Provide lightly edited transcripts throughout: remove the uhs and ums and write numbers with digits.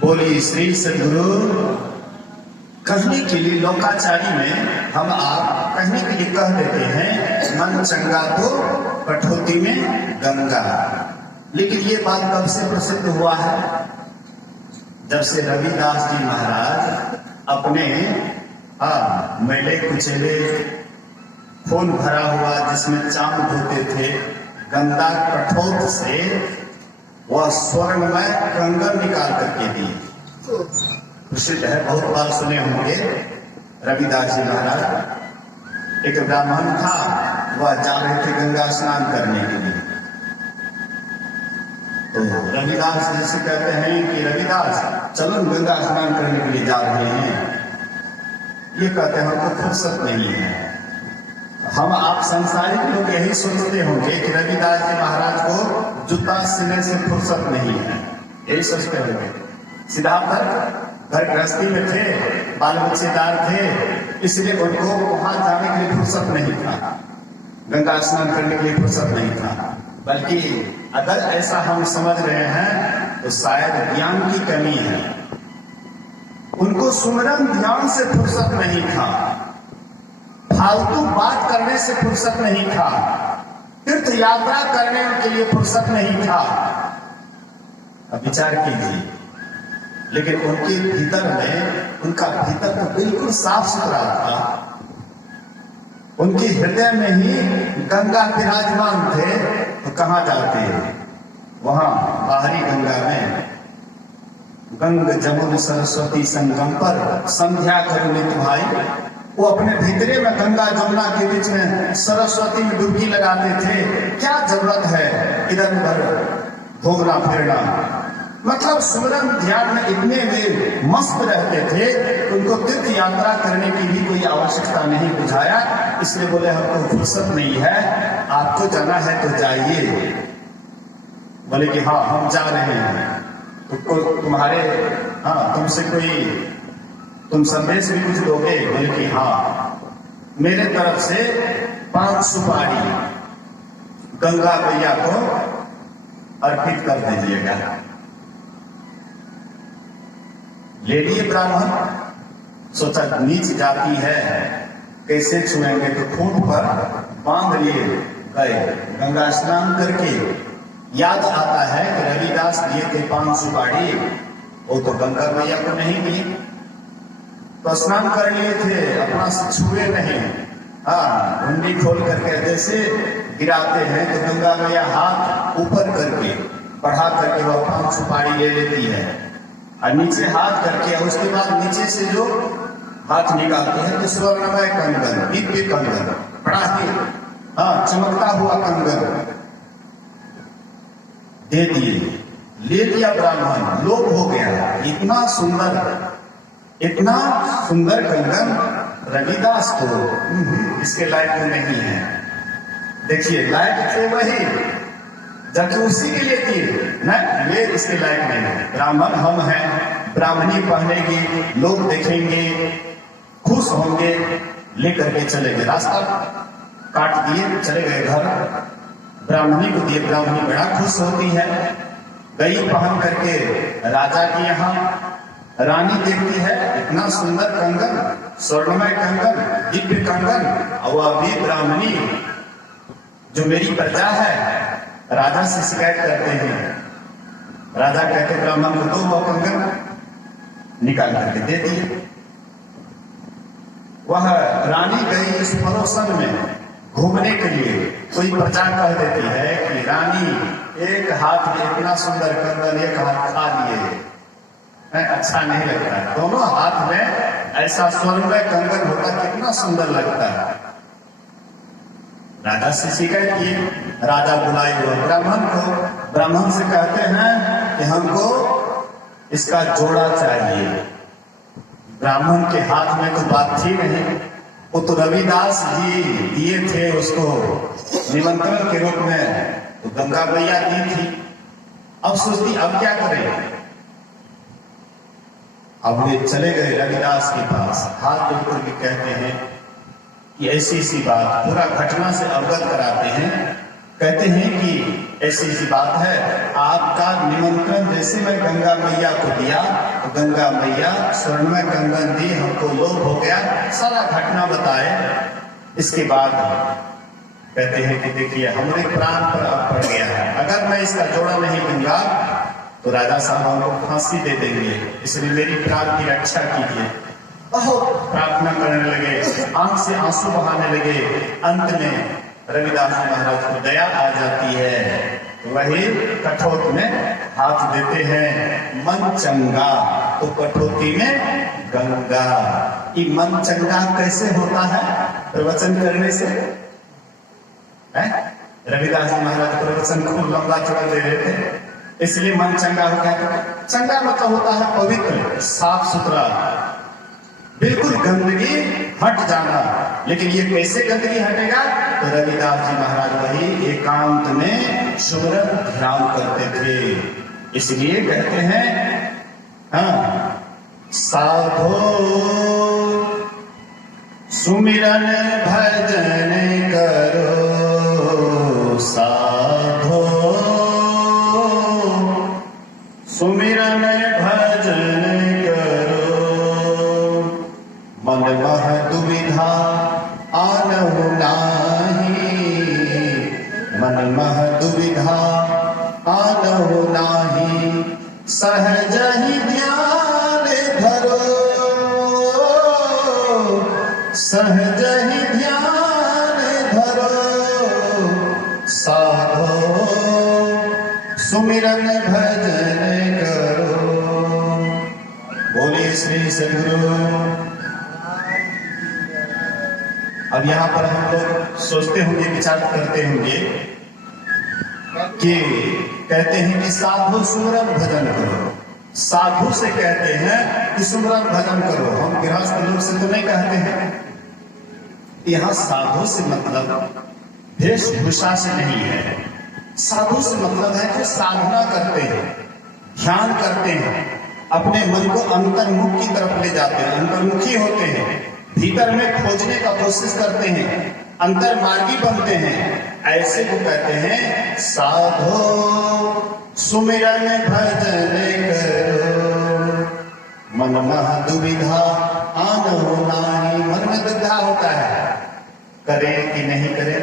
बोली श्री सद्गुरु। कहने के लिए लोकाचारी में हम आप कहने के लिए कह देते हैं मन चंगा तो कठौती में गंगा। लेकिन ये बात कब से प्रसिद्ध हुआ है? जब से रविदास जी महाराज अपने मैले कुचेले खून भरा हुआ जिसमें चांद धोते थे गंदा कठौत से वह स्वर्णमय कंगन निकाल करके दिए। प्रसिद्ध है, बहुत बार सुने होंगे। रविदास जी महाराज, एक ब्राह्मण था, वह जा रहे थे गंगा स्नान करने के लिए। तो रविदास जैसे कहते हैं कि रविदास चलो गंगा स्नान करने के लिए जा रहे हैं, ये कहते हैं हमको फुर्सत नहीं है। हम आप संसारिक लोग यही सोचते होंगे कि रविदास जी महाराज को जूता सीने से फुर्सत नहीं है, यही सोचते होंगे। सिद्धार्थ घर गृहस्थी में थे, बाल बच्चेदार थे, इसलिए उनको वहां जाने के लिए फुर्सत नहीं था, गंगा स्नान करने के लिए फुर्सत नहीं था। बल्कि अगर ऐसा हम समझ रहे हैं तो शायद ज्ञान की कमी है। उनको सुमरन ध्यान से फुर्सत नहीं था, फालतू बात करने से फुर्सत नहीं था, तीर्थ यात्रा करने के लिए फुर्सत नहीं था। अब विचार कीजिए। लेकिन उनके भीतर में, उनका भीतर तो बिल्कुल साफ सुथरा था। उनके हृदय में ही गंगा विराजमान थे, तो कहां जाते? वहां बाहरी गंगा में गंग जमुन सरस्वती संगम पर संध्या करुणी भाई, वो अपने भीतरे में गंगा जमुना के बीच में सरस्वती में डुबकी लगाते थे। क्या जरूरत है इधर उधर घूमना फिरना? मतलब सुमरन ध्यान में इतने वे मस्त रहते थे, उनको तीर्थ यात्रा करने की भी कोई आवश्यकता नहीं बुझाया। इसलिए बोले हमको फुर्सत नहीं है, आपको जाना है तो जाइए। बोले कि हाँ हम जा रहे हैं। तो तुम्हारे तुमसे कोई तुम संदेश भी कुछ दोगे? बोले कि हाँ, मेरे तरफ से 5 सुपारी गंगा मैया को अर्पित कर दीजिएगा। ले लिए ब्राह्मण, सोचा नीच जाती है कैसे छुएंगे, तो खूंट पर बांध लिए गए। गंगा स्नान करके याद आता है कि रविदास दिए थे 5 सुपारी, वो तो गंगा मैया को नहीं दिए, तो स्नान कर लिए थे, अपना छुए नहीं। हुंडी खोल करके जैसे गिराते हैं तो गंगा मैया हाथ ऊपर करके बढ़ा करके वह 5 सुपारी ले लेती है, और नीचे हाथ करके उसके बाद नीचे से जो हाथ निकालती है तो स्वर्णमय कंगन, दिव्य कंगन, बड़ा ही चमकता हुआ कंगन दे दिए। ले लिया ब्राह्मण, लोभ हो गया। इतना सुंदर कंगन रविदास को इसके लायक नहीं है। देखिए, लायक थे वही, जबकि उसी के लिए दिए न, ये इसके लायक नहीं है। ब्राह्मण हम हैं, ब्राह्मणी पहनेगी, लोग देखेंगे, खुश होंगे, लेकर के चले गए। रास्ता काट दिए, चले गए घर। ब्राह्मणी को दिए, ब्राह्मणी बड़ा खुश होती है, गई पहन करके राजा के यहाँ। रानी देखती है इतना सुंदर कंगन, स्वर्णमय कंगन, दिव्य कंगन, और वह भी ब्राह्मणी जो मेरी प्रजा है। राजा से शिकायत करते हैं। राजा कहते ब्राह्मण को दो, वो कंगन निकाल करके दे दिए। वह रानी गई इस पड़ोसन में घूमने के लिए। कोई प्रजा कह देती है कि रानी एक हाथ में इतना सुंदर कंगन, एक हाथ खा लिए, अच्छा नहीं लगता। दोनों हाथ में ऐसा स्वर्णमय कंगन होता कितना सुंदर लगता है। राजा से शिकायत की, राजा बुलाए हुए ब्राह्मण को। ब्राह्मण से कहते हैं कि हमको इसका जोड़ा चाहिए। ब्राह्मण के हाथ में तो बात थी नहीं, वो तो रविदास जी दिए थे उसको निमंत्रण के रूप में, तो गंगा मैया दी थी। अब सोचती अब क्या करें। अब वे चले गए रविदास के पास, हाथ जोड़ करके कहते हैं कि ऐसी बात, पूरा घटना से अवगत कराते हैं। कहते हैं कि ऐसी बात है, आपका निमंत्रण जैसे मैं गंगा मैया को दिया, गंगा मैया स्वर्णमय कंगन दी, हमको लोभ हो गया, सारा घटना बताए। इसके बाद कहते हैं कि देखिए हमारे प्राण पर अब पड़ गया है, अगर मैं इसका जोड़ा नहीं दूंगा तो राजा साहब हमको फांसी दे देंगे, इसलिए मेरी प्राण की रक्षा कीजिए। बहुत प्रार्थना करने लगे, आंख से आंसू बहाने लगे। अंत में रविदास महाराज को दया आ जाती है, वही कठोत में हाथ देते हैं, मन चंगा तो कठोती में गंगा। कि मन चंगा कैसे होता है? प्रवचन करने से। रविदास जी महाराज प्रवचन खूब लंबा चौड़ा दे रहे थे, इसलिए मन चंगा हो गया। चंगा मतलब होता है पवित्र, साफ सुथरा, बिल्कुल गंदगी हट जाना। लेकिन ये कैसे गंदगी हटेगा? तो रविदास जी महाराज वही एकांत में सुमिरन ध्यान करते थे। इसलिए कहते हैं, हाँ, साधो सुमिरन भजन करो, साधो सुमिरन भजन करो, मन मह दुविधा आनहु नाही, मन मह दुविधा आनहु नाही, सहज ही ध्यान धरो, सहज ही ध्यान धरो, साधो सुमिरन भजन करो। बोलिए श्री सद्गुरु। अब यहाँ पर हम लोग सोचते होंगे, विचार करते होंगे कि कहते हैं कि साधु सुमिरन भजन करो। साधु से कहते हैं कि सुमिरन भजन करो, हम गृहस्थ लोग से तो नहीं कहते हैं। यहाँ साधु से मतलब वेशभूषा से नहीं है, साधु से मतलब है कि साधना करते हैं, ध्यान करते हैं, अपने मन को अंतर्मुख की तरफ ले जाते हैं, अंतर्मुखी होते हैं, भीतर में खोजने का कोशिश करते हैं, अंतर्मार्गी बनते हैं। ऐसे को कहते हैं साधो सुमिरन भजन करो, मन मह दुविधा आनहु नाही। मन में दुविधा होता है, करें कि नहीं करें,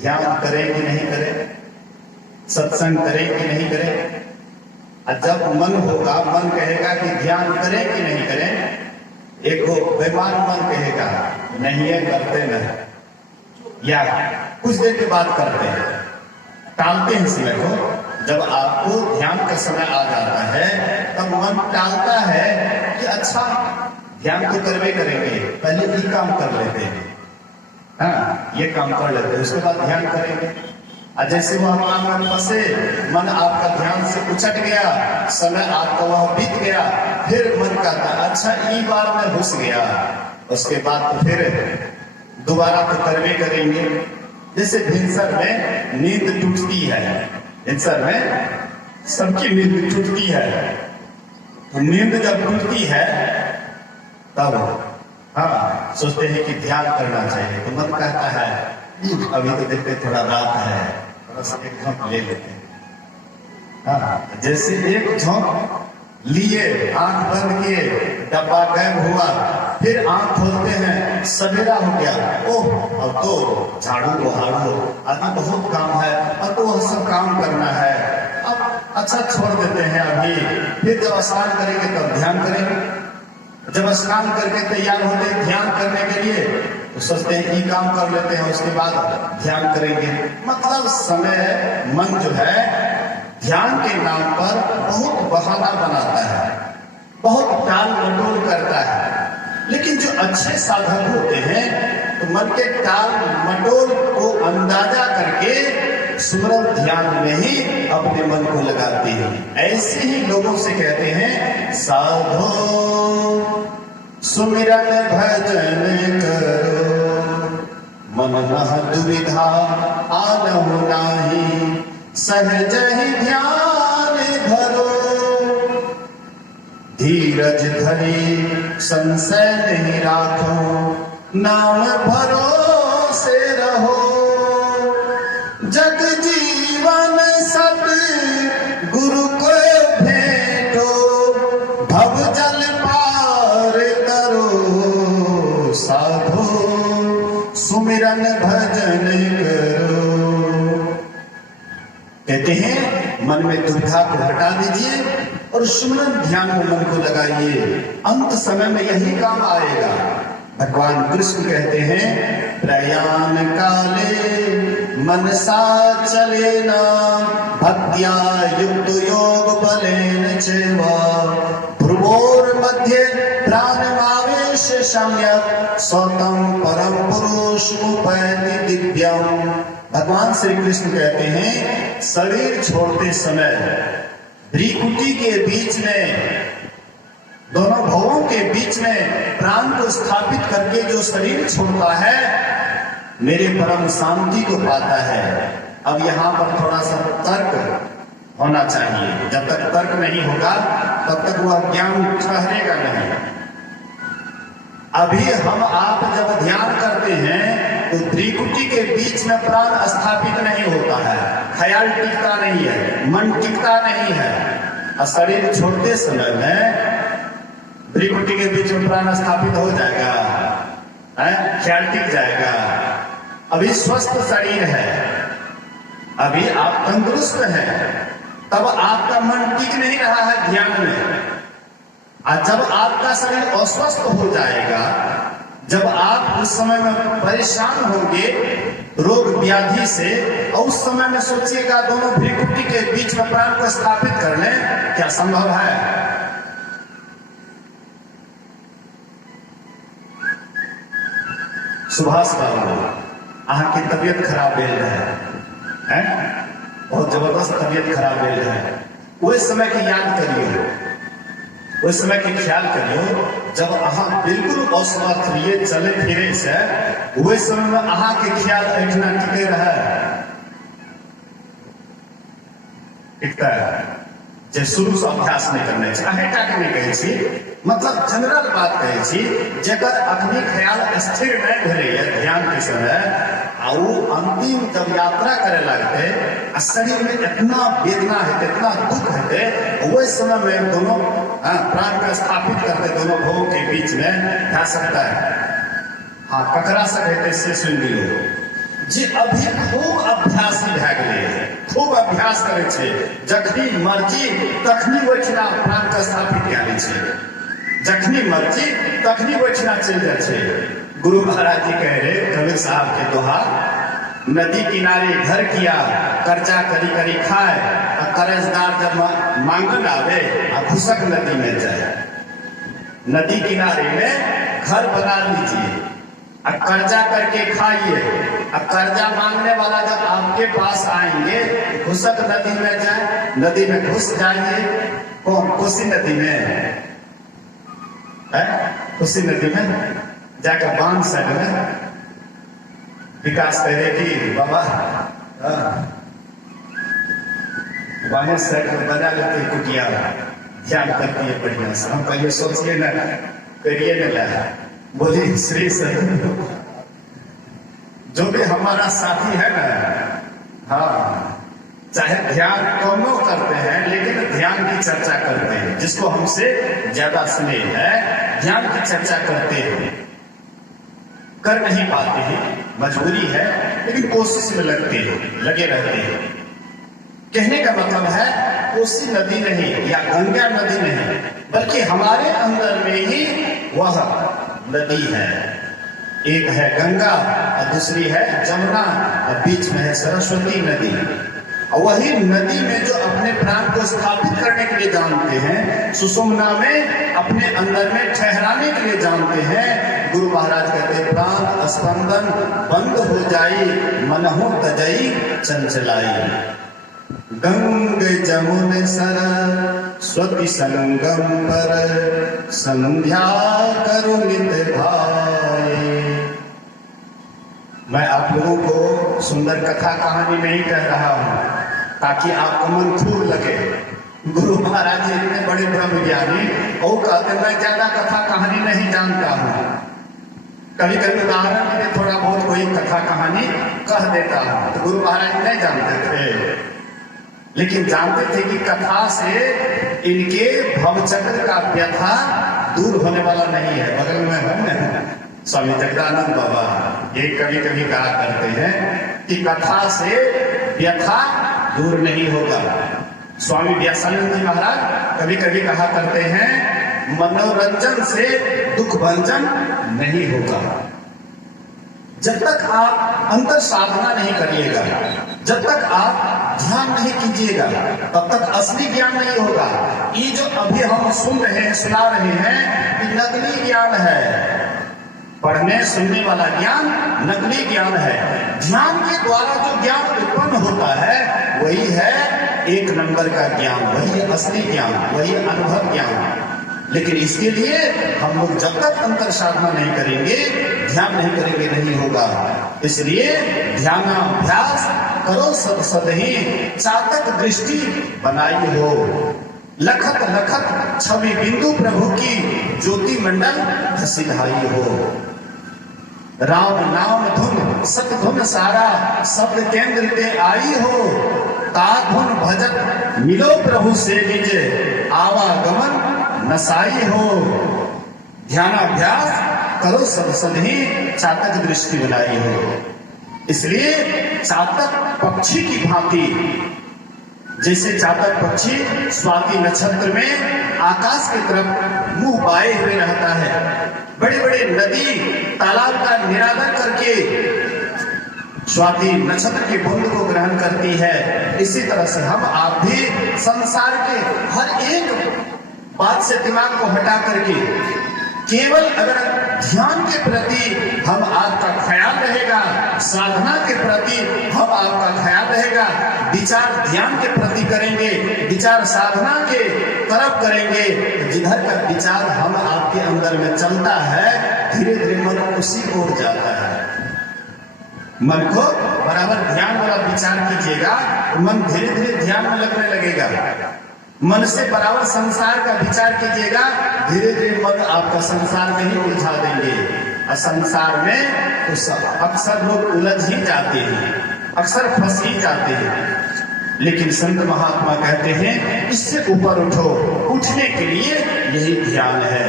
ध्यान करें कि नहीं करें, सत्संग करें कि नहीं करें। और जब मन होगा, मन कहेगा कि ध्यान करें कि नहीं करें, एक वो बेमान मन कहेगा नहीं है, करते नहीं, या कुछ देर के बाद करते हैं, टालते हैं समय को। जब आपको ध्यान का समय आ जाता है तब मन टालता है कि अच्छा ध्यान तो करवे करेंगे, पहले ये काम कर लेते हैं, हाँ ये काम कर लेते हैं, उसके बाद ध्यान करेंगे। और जैसे वो अपना मन फंसे, मन आपका ध्यान से उछट गया, समय आपका वह बीत गया, फिर मन कहता अच्छा ई बार में घुस गया, उसके बाद तो फिर दोबारा तो करवे करेंगे। जैसे भिनसर में नींद टूटती है, भिनसर में सबकी नींद टूटती है, तो नींद जब टूटती है तब हाँ सोचते हैं कि ध्यान करना चाहिए, तो मन कहता है अभी तो देखते थोड़ा रात है, थोड़ा सा एक झोंक ले लेते हैं। हाँ जैसे एक झोंक लिए, आंख बंद किए, डब्बा गायब हुआ, फिर आंख खोलते हैं, सवेरा हो गया, ओह अब तो झाड़ू बहाड़ू आदि बहुत काम है, अब तो सब काम करना है, अब अच्छा छोड़ देते हैं अभी, फिर जब स्नान करेंगे तब ध्यान करेंगे। जब स्नान करके तैयार होते हैं ध्यान करने के लिए, तो सोचते हैं ये काम कर लेते हैं, उसके बाद ध्यान करेंगे। मतलब समय मन जो है ध्यान के नाम पर बहुत बहाना बनाता है, बहुत टाल मटोल करता है। लेकिन जो अच्छे साधक होते हैं तो मन के टाल मटोल को अंदाजा करके सुमिरन ध्यान में ही अपने मन को लगाते हैं। ऐसे ही लोगों से कहते हैं साधो सुमिरन भजन करो, मन मह दुविधा आनहु नाही, सहज ही ध्यान धरो, धीरज धरी संशय नहीं राखो, नाम भरोसे रहो, जग जीवन सब गुरु को भेंटो, भव जल पार करो साधो, सुमिरन भजन करो। कहते हैं मन में दुविधा को हटा दीजिए और सुमिरन ध्यान में मन को लगाइए, अंत समय में यही काम आएगा। भगवान कृष्ण कहते हैं प्रयाण काले मनसा चलेना, भक्त्या युक्त योग बलेन चैवा, भ्रुवोर मध्य प्राणमावेश सम्यक, स्वतम परम पुरुष उपैति दिव्यम। भगवान श्री कृष्ण कहते हैं शरीर छोड़ते समय भ्रीकुटी के बीच में, दोनों भवों के बीच में प्राण को स्थापित करके जो शरीर छोड़ता है मेरे परम शांति को पाता है। अब यहाँ पर थोड़ा सा तर्क होना चाहिए, जब तक तर्क नहीं होगा तब तक वह ज्ञान ठहरेगा नहीं। अभी हम आप जब ध्यान करते हैं तो त्रिकुटी के बीच में प्राण स्थापित नहीं होता है, ख्याल टिकता नहीं है, मन टिकता नहीं है। और शरीर छोड़ते समय में त्रिकुटी के बीच में प्राण स्थापित हो जाएगा, ख्याल टिक जाएगा। अभी स्वस्थ शरीर है, अभी आप तंदुरुस्त हैं, तब आपका मन टिक नहीं रहा है ध्यान में। और जब आपका शरीर अस्वस्थ हो जाएगा, जब आप उस समय में परेशान होंगे रोग व्याधि से, और उस समय में सोचिएगा दोनों भ्रीकुटी के बीच में प्राण को स्थापित कर लें, क्या संभव है? सुभाष बाबू अहाँ की तबियत खराब भेल है, बहुत जबरदस्त तबियत खराब भेल है। उस समय की याद करियो, उस समय के ख्याल करियो जब अहाँ बिल्कुल असमर्थ रहिए चले फिरे से, उस समय में अहाँ के ख्याल ऐठना टिके रहे, टिकता है। जे शुरू से अभ्यास नहीं करने चाहिए, अहेटा के नहीं कहे छी, मतलब जनरल बात कहे छी, जेकर अखनी ख्याल स्थिर नहीं भेले ध्यान के समय, और अंतिम जब यात्रा करे लगते शरीर में इतना वेदना है, इतना दुख है, उस समय में दोनों प्राण को स्थापित करते दोनों भवों के बीच में जा सकता है। हाँ, ककरा सकते से सुन लियो जी, अभी खूब अभ्यासी भए गेलै, खूब अभ्यास करे छे, जखनी मर्जी तखनी ओहिठिना प्राण के स्थापित कए लै छै, जखनी मर्जी तखनी ओहिठिना चलि जाइ छै। गुरु महाराज जी कह रहे कबीर साहब के दोहा, नदी किनारे घर किया कर्जा करी करी खाए, कर्जदार जब मांगन आवे घुसक नदी में जाए। नदी किनारे में घर बना लीजिए, कर्जा करके खाइए, कर्जा मांगने वाला जब आपके पास आएंगे घुसक नदी में जाए, नदी में घुस जाइए। कौन? कोसी नदी में है, कोसी नदी में जाकर बांध साइड में विकास करेगी बाबा, बाहर साइड में बना लेते कुटिया, ध्यान करती है बढ़िया से। हम पहले सोचिए ना, करिए ना, बोलिए श्री सर। जो भी हमारा साथी है ना, हाँ, चाहे ध्यान दोनों करते हैं लेकिन ध्यान की चर्चा करते हैं, जिसको हमसे ज्यादा स्नेह है ध्यान की चर्चा करते हैं, कर नहीं पाते हैं, मजबूरी है, लेकिन कोशिश में लगे रहते हैं। कहने का मतलब है कोसी नदी नहीं या गंगा नदी नहीं, बल्कि हमारे अंदर में ही वह नदी है। एक है गंगा और दूसरी है जमुना और बीच में है सरस्वती नदी। और वही नदी में जो अपने प्राण को स्थापित करने के लिए जानते हैं, सुषुम्ना में अपने अंदर में ठहराने के लिए जानते हैं, गुरु महाराज कहते प्राण स्पंदन बंद हो जाई, मनहु तजई चंचलाई। गंग जमुन सरस्वती संगम पर, संध्या करो नित भाई। मैं आप लोगों को सुंदर कथा कहानी नहीं कह रहा हूं ताकि आपको मन खूब लगे। गुरु महाराज जी इतने बड़े ब्रह्म ज्ञानी, और कहते मैं ज्यादा कथा कहानी नहीं जानता हूं, कभी कभी उदाहरण के लिए थोड़ा बहुत कोई कथा कहानी कह देता हूं, तो गुरु महाराज नहीं जानते थे। लेकिन जानते थे कि कथा से इनके भवचक्र का व्यथा दूर होने वाला नहीं है। बगल में है ना स्वामी जगदानंद बाबा, ये कभी कभी कहा करते हैं कि कथा से व्यथा दूर नहीं होगा। स्वामी व्यासानंद जी महाराज कभी कभी कहा करते हैं मनोरंजन से दुख भंजन नहीं होगा। जब तक आप अंतर साधना नहीं करिएगा, जब तक आप ध्यान नहीं कीजिएगा, तब तक असली ज्ञान नहीं होगा। ये जो अभी हम सुन रहे हैं, सुना रहे हैं, ये नकली ज्ञान है। पढ़ने सुनने वाला ज्ञान नकली ज्ञान है। ध्यान के द्वारा जो ज्ञान उत्पन्न होता है वही है एक नंबर का ज्ञान, वही असली ज्ञान, वही अनुभव ज्ञान। लेकिन इसके लिए हम लोग जब तक अंतर साधना नहीं करेंगे, ध्यान नहीं करेंगे, नहीं होगा। इसलिए ध्यानाभ्यास करो सब सदहि, चातक दृष्टि बनाई हो। लखत लखत छवि बिंदु प्रभु की, ज्योति मंडल सिधाई हो। राम नाम धुन सत धुन सारा, शब्द केंद्र ते आई हो। ता धुन भजत मिलो प्रभु से निज, आवागमन नसाई हो। ध्यानाभ्यास करो सब सदहि, चातक दृष्टि बनाई हो। इसलिए चातक पक्षी की भांति, जैसे चातक पक्षी स्वाति नक्षत्र में आकाश की तरफ मुंह बाए हुए रहता है, बड़े बड़े नदी तालाब का निरादर करके स्वाति नक्षत्र की बूंद को ग्रहण करती है। इसी तरह से हम आप भी संसार के हर एक बात से दिमाग को हटा करके केवल अगर ध्यान के प्रति हम आपका ख्याल रहेगा, साधना के प्रति हम आपका ख्याल रहेगा, विचार ध्यान के प्रति करेंगे, विचार साधना के तरफ करेंगे, जिधर का विचार हम आपके अंदर में चलता है, धीरे धीरे मन उसी ओर जाता है। मन को बराबर ध्यान वाला विचार कीजिएगा, मन धीरे धीरे ध्यान में लगने लगेगा। मन से बराबर संसार का विचार कीजिएगा, धीरे धीरे मन आपका संसार में ही उलझा देंगे। और संसार में तो अक्सर लोग उलझ ही जाते हैं, अक्सर फंस ही जाते हैं। लेकिन संत महात्मा कहते हैं इससे ऊपर उठो, उठने के लिए यही ध्यान है।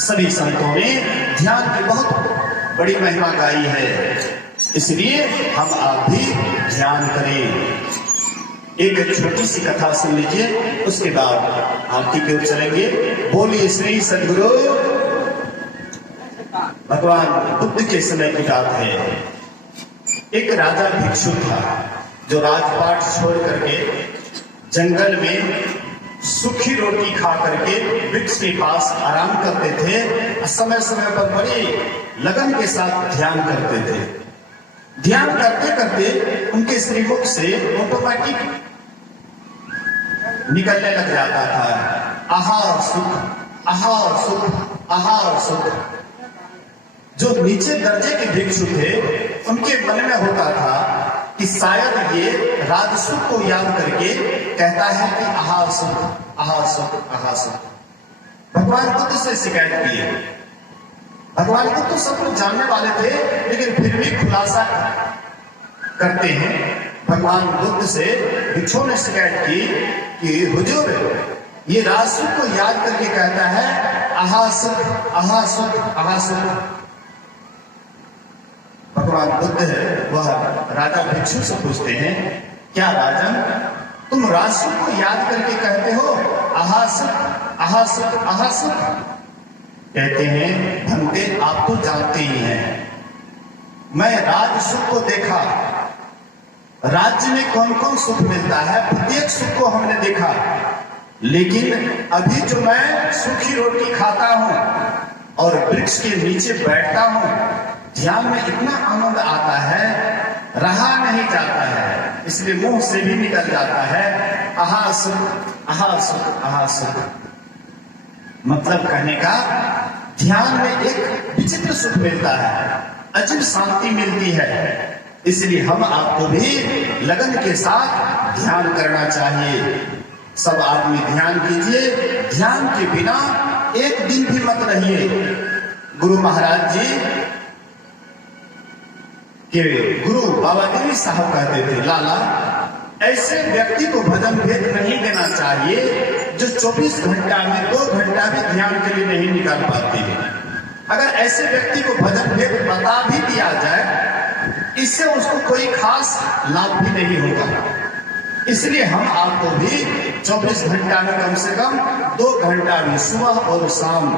सभी संतों ने ध्यान की बहुत बड़ी महिमा गाई है, इसलिए हम आप भी ध्यान करें। एक छोटी सी कथा सुन लीजिए, उसके बाद आरती की ओर चलेंगे। बोलिए श्री सद्गुरु। भगवान बुद्ध के समय की बात है। एक राजा भिक्षु था जो राजपाट छोड़ करके जंगल में सूखी रोटी खा करके वृक्ष के पास आराम करते थे। समय समय पर बड़ी लगन के साथ ध्यान करते थे। ध्यान करते करते उनके श्रीमुख से ऑटोमेटिक निकलने लग जाता था आहार सुख, आहार सुख, आहार सुख। जो नीचे दर्जे के भिक्षु थे उनके मन में होता था कि शायद ये राजसुख को याद करके कहता है कि आहार सुख, आहार सुख, आहार सुख। भगवान बुद्ध से शिकायत किए। भगवान बुद्ध तो सब कुछ जानने वाले थे, लेकिन फिर भी खुलासा करते हैं। भगवान बुद्ध से भिक्षुओं ने शिकायत की कि हुजूर, ये राजसुख को याद करके कहता है आहा सुख, आहा सुख, आहा सुख। भगवान बुद्ध है वह राजा भिक्षु से पूछते हैं, क्या राजन, तुम राजसुख को याद करके कहते हो आहा सुख, आहा सुख, आहा सुख? कहते हैं भंते, आप तो जानते ही हैं, मैं राजसुख को देखा। राज्य में कौन कौन सुख मिलता है, प्रत्येक सुख को हमने देखा। लेकिन अभी जो मैं सूखी रोटी खाता हूं और वृक्ष के नीचे बैठता हूं, ध्यान में इतना आनंद आता है, रहा नहीं जाता है, इसलिए मुंह से भी निकल जाता है आहा सुख, आहा सुख, आहा सुख। मतलब कहने का, ध्यान में एक विचित्र सुख मिलता है, अजीब शांति मिलती है। इसलिए हम आपको भी लगन के साथ ध्यान करना चाहिए। सब आदमी ध्यान कीजिए, ध्यान के बिना एक दिन भी मत रहिए। गुरु महाराज जी के गुरु बाबा देवी साहब कहते थे, लाला ऐसे व्यक्ति को भजन भेद नहीं देना चाहिए जो 24 घंटा में 2 घंटा भी ध्यान के लिए नहीं निकाल पाते हैं। अगर ऐसे व्यक्ति को भजन भेद बता भी दिया जाए, इससे उसको कोई खास लाभ भी नहीं होगा। इसलिए हम आपको भी 24 घंटा में कम से कम 2 घंटा भी सुबह और शाम,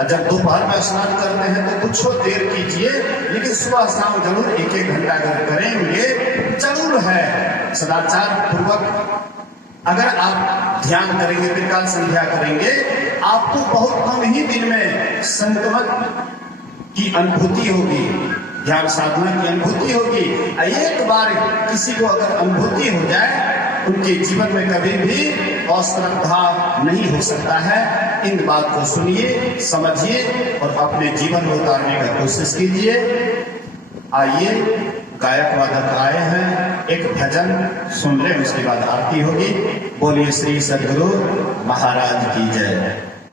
जब दोपहर में स्नान करते हैं तो कुछ देर कीजिए, लेकिन सुबह शाम जरूर 1-1 घंटा अगर करेंगे जरूर है। सदाचार पूर्वक अगर आप ध्यान करेंगे, त्रिकाल संध्या करेंगे, आपको बहुत कम ही दिन में संतमत की अनुभूति होगी, ध्यान साधना की अनुभूति होगी। एक बार किसी को अगर अनुभूति हो जाए, उनके जीवन में कभी भी अश्रद्धा नहीं हो सकता है। इन बात को सुनिए, समझिए और अपने जीवन में उतारने का कोशिश कीजिए। आइए, गायक वादक आए हैं, एक भजन सुन लें, उसके बाद आरती होगी। बोलिए श्री सद्गुरु महाराज की जय।